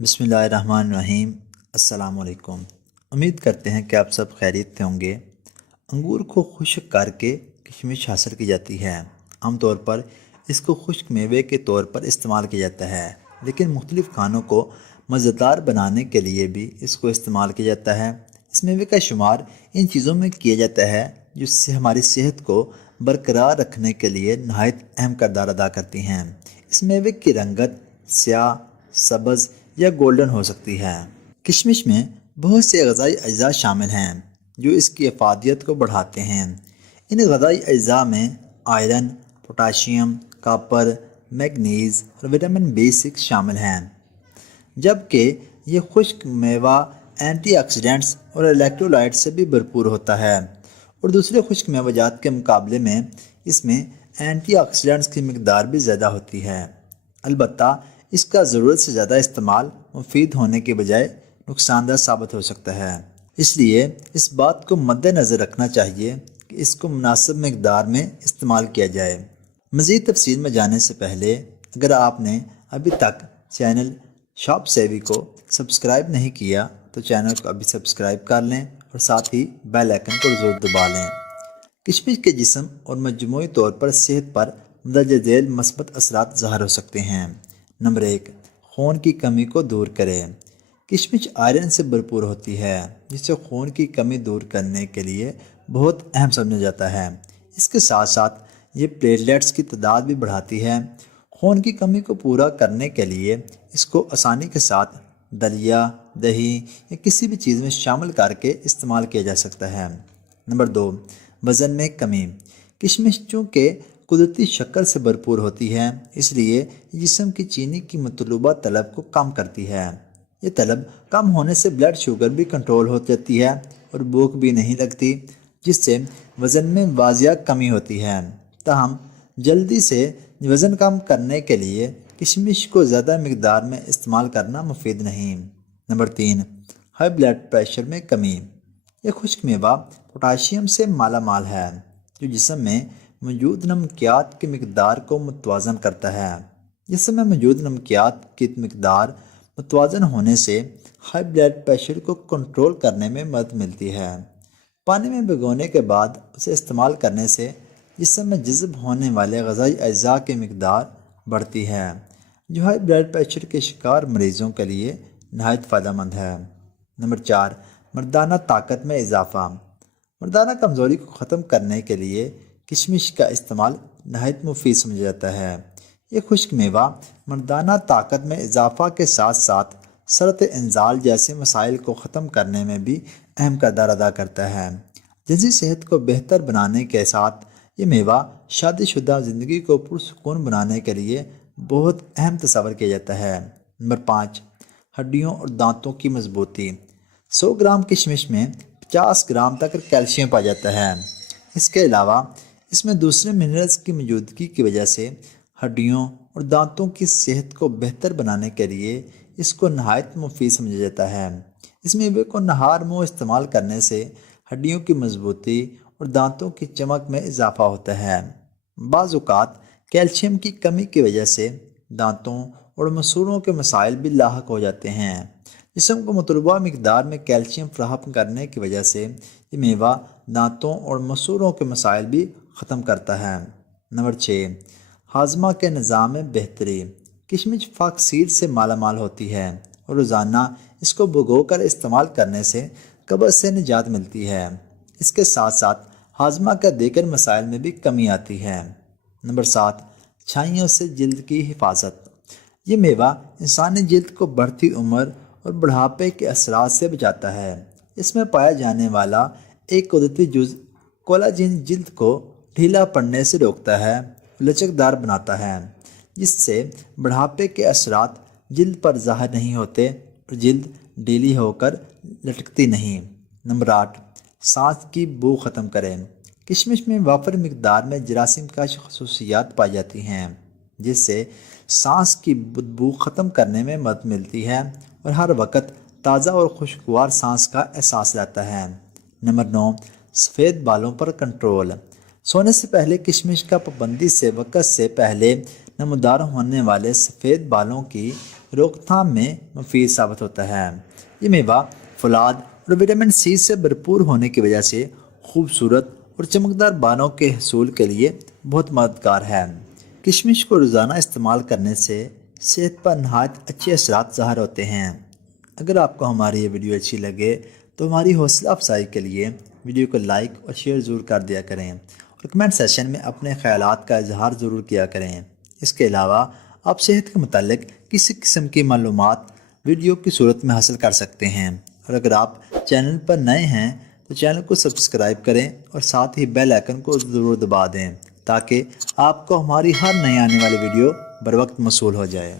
بسم اللہ الرحمن الرحیم۔ السلام علیکم۔ امید کرتے ہیں کہ آپ سب خیریت سے ہوں گے۔ انگور کو خشک کر کے کشمش حاصل کی جاتی ہے۔ عام طور پر اس کو خشک میوے کے طور پر استعمال کیا جاتا ہے، لیکن مختلف کھانوں کو مزیدار بنانے کے لیے بھی اس کو استعمال کیا جاتا ہے۔ اس میوے کا شمار ان چیزوں میں کیا جاتا ہے جو سے ہماری صحت کو برقرار رکھنے کے لیے نہایت اہم کردار ادا کرتی ہیں۔ اس میوے کی رنگت سیاہ، سبز یا گولڈن ہو سکتی ہے۔ کشمش میں بہت سے غذائی اجزاء شامل ہیں جو اس کی افادیت کو بڑھاتے ہیں۔ ان غذائی اجزاء میں آئرن، پوٹاشیم، کاپر، میگنیز اور وٹامن B6 شامل ہیں، جبکہ یہ خشک میوہ اینٹی آکسیڈنٹس اور الیکٹرولائٹ سے بھی بھرپور ہوتا ہے، اور دوسرے خشک میوہ جات کے مقابلے میں اس میں اینٹی آکسیڈنٹس کی مقدار بھی زیادہ ہوتی ہے۔ البتہ اس کا ضرورت سے زیادہ استعمال مفید ہونے کے بجائے نقصان دہ ثابت ہو سکتا ہے۔ اس لیے اس بات کو مد نظر رکھنا چاہیے کہ اس کو مناسب مقدار میں استعمال کیا جائے۔ مزید تفصیل میں جانے سے پہلے اگر آپ نے ابھی تک چینل شاپ سیوی کو سبسکرائب نہیں کیا تو چینل کو ابھی سبسکرائب کر لیں اور ساتھ ہی بیل آئکن کو ضرور دبا لیں۔ کشمش کے جسم اور مجموعی طور پر صحت پر مندرجہ ذیل مثبت اثرات ظاہر ہو سکتے ہیں۔ نمبر 1، خون کی کمی کو دور کرے۔ کشمش آئرن سے بھرپور ہوتی ہے، جسے خون کی کمی دور کرنے کے لیے بہت اہم سمجھا جاتا ہے۔ اس کے ساتھ ساتھ یہ پلیٹلیٹس کی تعداد بھی بڑھاتی ہے۔ خون کی کمی کو پورا کرنے کے لیے اس کو آسانی کے ساتھ دلیا، دہی یا کسی بھی چیز میں شامل کر کے استعمال کیا جا سکتا ہے۔ نمبر 2، وزن میں کمی۔ کشمش چونکہ قدرتی شکر سے بھرپور ہوتی ہے، اس لیے جسم کی چینی کی مطلوبہ طلب کو کم کرتی ہے۔ یہ طلب کم ہونے سے بلڈ شوگر بھی کنٹرول ہو جاتی ہے اور بھوک بھی نہیں لگتی، جس سے وزن میں واضح کمی ہوتی ہے۔ تاہم جلدی سے وزن کم کرنے کے لیے کشمش کو زیادہ مقدار میں استعمال کرنا مفید نہیں۔ نمبر 3، ہائی بلڈ پریشر میں کمی۔ یہ خشک میوہ پوٹاشیم سے مالا مال ہے، جو جسم میں موجود نمکیات کی مقدار کو متوازن کرتا ہے۔ جسم میں موجود نمکیات کی مقدار متوازن ہونے سے ہائی بلڈ پریشر کو کنٹرول کرنے میں مدد ملتی ہے۔ پانی میں بھگونے کے بعد اسے استعمال کرنے سے جسم میں جذب ہونے والے غذائی اجزاء کی مقدار بڑھتی ہے، جو ہائی بلڈ پریشر کے شکار مریضوں کے لیے نہایت فائدہ مند ہے۔ نمبر 4، مردانہ طاقت میں اضافہ۔ مردانہ کمزوری کو ختم کرنے کے لیے کشمش کا استعمال نہایت مفید سمجھا جاتا ہے۔ یہ خشک میوہ مردانہ طاقت میں اضافہ کے ساتھ ساتھ سرطِ انزال جیسے مسائل کو ختم کرنے میں بھی اہم کردار ادا کرتا ہے۔ جنسی صحت کو بہتر بنانے کے ساتھ یہ میوہ شادی شدہ زندگی کو پرسکون بنانے کے لیے بہت اہم تصور کیا جاتا ہے۔ نمبر 5، ہڈیوں اور دانتوں کی مضبوطی۔ 100 گرام کشمش میں 50 گرام تک کیلشیم پایا جاتا ہے۔ اس کے علاوہ اس میں دوسرے منرلز کی موجودگی کی وجہ سے ہڈیوں اور دانتوں کی صحت کو بہتر بنانے کے لیے اس کو نہایت مفید سمجھا جاتا ہے۔ اس میوے کو نہار منہ استعمال کرنے سے ہڈیوں کی مضبوطی اور دانتوں کی چمک میں اضافہ ہوتا ہے۔ بعض اوقات کیلشیم کی کمی کی وجہ سے دانتوں اور مسوڑوں کے مسائل بھی لاحق ہو جاتے ہیں۔ جسم کو مطلوبہ مقدار میں کیلشیم فراہم کرنے کی وجہ سے یہ میوہ دانتوں اور مسوڑوں کے مسائل بھی ختم کرتا ہے۔ نمبر 6، ہاضمہ کے نظام میں بہتری۔ کشمش فاکس سیڈ سے مالا مال ہوتی ہے اور روزانہ اس کو بھگو کر استعمال کرنے سے قبض سے نجات ملتی ہے۔ اس کے ساتھ ساتھ ہاضمہ کے دیگر مسائل میں بھی کمی آتی ہے۔ نمبر 7، چھائیوں سے جلد کی حفاظت۔ یہ میوہ انسانی جلد کو بڑھتی عمر اور بڑھاپے کے اثرات سے بچاتا ہے۔ اس میں پایا جانے والا ایک قدرتی جز کولاجن جلد کو ڈھیلا پڑنے سے روکتا ہے اور لچکدار بناتا ہے، جس سے بڑھاپے کے اثرات جلد پر ظاہر نہیں ہوتے اور جلد ڈھیلی ہو کر لٹکتی نہیں۔ نمبر 8، سانس کی بو ختم کریں۔ کشمش میں وافر مقدار میں جراثیم کش خصوصیات پائی جاتی ہیں، جس سے سانس کی بدبو ختم کرنے میں مدد ملتی ہے اور ہر وقت تازہ اور خوشگوار سانس کا احساس رہتا ہے۔ نمبر 9، سفید بالوں پر کنٹرول۔ سونے سے پہلے کشمش کا پابندی سے وقت سے پہلے نمودار ہونے والے سفید بالوں کی روک تھام میں مفید ثابت ہوتا ہے۔ یہ میوہ فولاد اور وٹامن سی سے بھرپور ہونے کی وجہ سے خوبصورت اور چمکدار بالوں کے حصول کے لیے بہت مددگار ہے۔ کشمش کو روزانہ استعمال کرنے سے صحت پر نہایت اچھے اثرات ظاہر ہوتے ہیں۔ اگر آپ کو ہماری یہ ویڈیو اچھی لگے تو ہماری حوصلہ افزائی کے لیے ویڈیو کو لائک اور شیئر ضرور کر دیا کریں اور کمنٹ سیشن میں اپنے خیالات کا اظہار ضرور کیا کریں۔ اس کے علاوہ آپ صحت کے متعلق کسی قسم کی معلومات ویڈیو کی صورت میں حاصل کر سکتے ہیں، اور اگر آپ چینل پر نئے ہیں تو چینل کو سبسکرائب کریں اور ساتھ ہی بیل آئیکن کو ضرور دبا دیں تاکہ آپ کو ہماری ہر نئی آنے والی ویڈیو بر وقت موصول ہو جائے۔